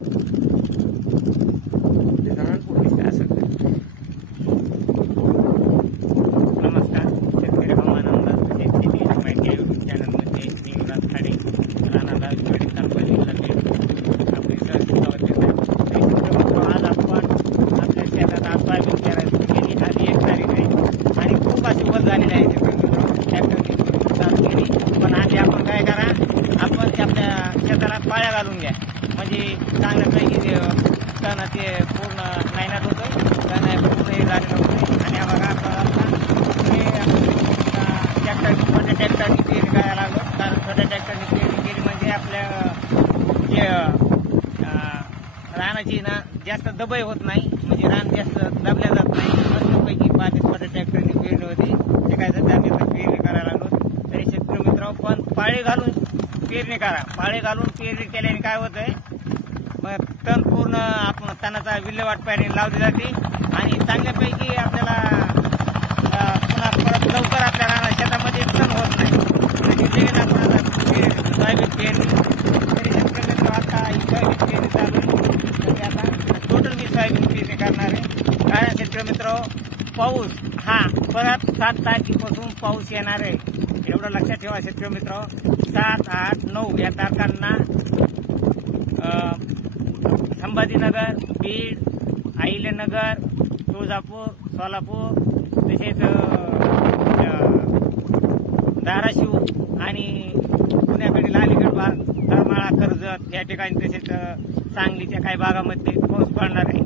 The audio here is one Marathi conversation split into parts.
नमस्कार, शेतकरी हवामान अंदाज तसेच शेती माहिती यूट्यूब चॅनलमध्ये मी युवराज खाडे राहणार विवाडी तालुका जिल्हा बीड आपले सहज आज आपण आपल्या शेतात आज सोयाबीन पेरायची केली. आज 1 तारीख आहे आणि खूप अशी वर झालेली आहे ट्रॅक्टरची चालू केली. पण आधी आपण काय करा, आपण आपल्या शेताला पाळ्या घालून घ्या, म्हणजे चांगल्यापैकी तणाचे पूर्ण नायनाट होतोय, तण पूर्ण झालेलं होतं. आणि हा बघा ट्रॅक्टरनी पेरणी करायला लागलो, कारण छोट्या ट्रॅक्टरनी पेरणी केली म्हणजे आपल्या जे रानाची ना जास्त दबाई होत नाही, म्हणजे रान जास्त दाबल्या जात नाही. मस्तपैकी पाच छोट्या ट्रॅक्टरनी पेरणी होती, ते काय त्याने पेरणी करायला लागलो. तरी शेतकरी मित्रांनो, पण पाळी घालून पेरणी करा. पाळी घालून पेरणी केल्याने काय होतंय, मग तण पूर्ण आपण तणाचा विल्हेवाट पेरणी लावली जाते आणि चांगल्यापैकी आपल्याला पुन्हा परत लवकर आपल्याला शेतामध्ये तण होत नाही. आणि आपण सोयाबीन पेरणी तरी शेतकरी मित्र आता ही सोयाबीन पेरणी चालू आहे. आता टोटल मी सोयाबीन पेरणी करणार आहे, कारण शेतकरी मित्र पाऊस हा परत 7 तारखेपासून पाऊस येणार आहे. एवढं लक्षात ठेवा शेतकरी मित्र. 7, 8, 9 या तारखांना संभाजीनगर, बीड, अहिल्यानगर, तुळजापूर, सोलापूर तसेच धाराशिव आणि पुण्याकडील अलीगड भाग, करमाळा, कर्जत या ठिकाणी तसेच सांगलीच्या काही भागामध्ये पाऊस पडणार आहे.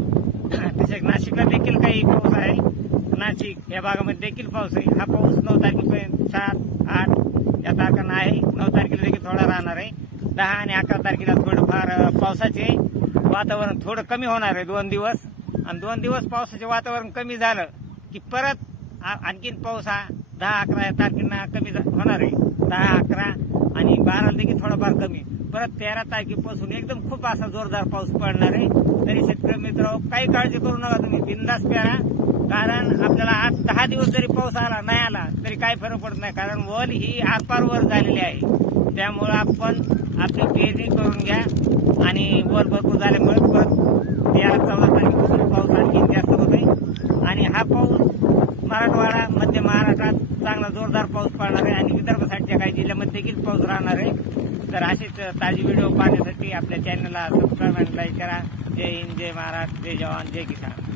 तसेच नाशिकला देखील काही पाऊस आहे, नाशिक या भागामध्ये देखील पाऊस आहे. हा पाऊस 9 तारखेपर्यंत 7, 8 या तारखांना आहे. 9 तारखेला देखील थोडा राहणार आहे. 10 आणि 11 तारखेला थोडंफार पावसाचे वातावरण थोडं कमी होणार आहे 2 दिवस. आणि 2 दिवस पावसाचे वातावरण कमी झालं की परत आणखीन पाऊस हा 10-11 तारखेला कमी होणार आहे. 10, 11 आणि 12 देखील थोडाफार कमी. परत 13 तारखेपासून एकदम खूप असा जोरदार पाऊस पडणार आहे. तरी शेतकरी मित्र काही काळजी करू नका, तुम्ही बिंदास पेरा. कारण आपल्याला आज 10 दिवस जरी पाऊस आला नाही आला तरी काही फरक पडत नाही, कारण वल ही आरपार वर झालेली आहे. त्यामुळे आपण आपली पेरणी करून घ्या. आणि वल भरपूर झाल्यामुळे परत 13-14 तारखेपासून पाऊस आणखी जास्त होतोय. आणि हा पाऊस मराठवाडा, मध्य महाराष्ट्रात चांगला जोरदार पाऊस पडणार आहे आणि विदर्भ साईडच्या काही जिल्ह्यामध्ये देखील पाऊस राहणार आहे. तर असेच ताजी व्हिडिओ पाहण्यासाठी आपल्या चॅनलला सबस्क्राईब आणि लाईक करा. जय हिंद, जय महाराष्ट्र, जय जवान, जय किसान.